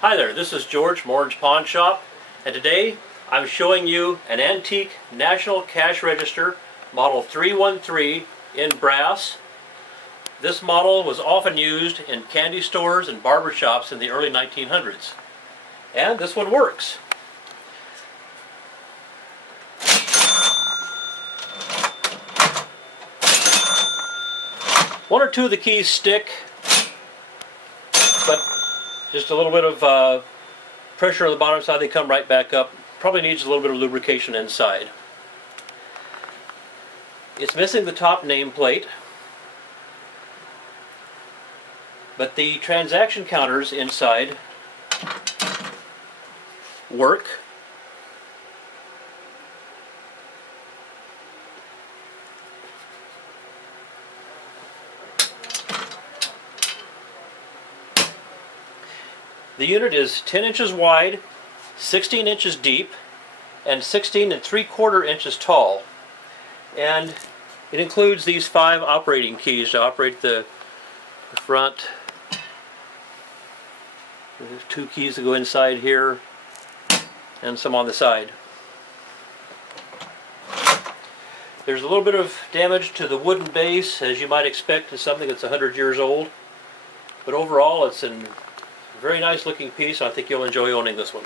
Hi there, this is George from Orange Pawn Shop, and today I'm showing you an antique National Cash Register model 313 in brass. This model was often used in candy stores and barber shops in the early 1900s. And this one works. One or two of the keys stick, but just a little bit of pressure on the bottom side, they come right back up. Probably needs a little bit of lubrication inside. It's missing the top nameplate, but the transaction counters inside work. The unit is 10 inches wide, 16 inches deep, and 16 3/4 inches tall. And it includes these 5 operating keys to operate the front. There's 2 keys that go inside here, and some on the side. There's a little bit of damage to the wooden base, as you might expect in something that's 100 years old. But overall, it's a very nice looking piece. I think you'll enjoy owning this one.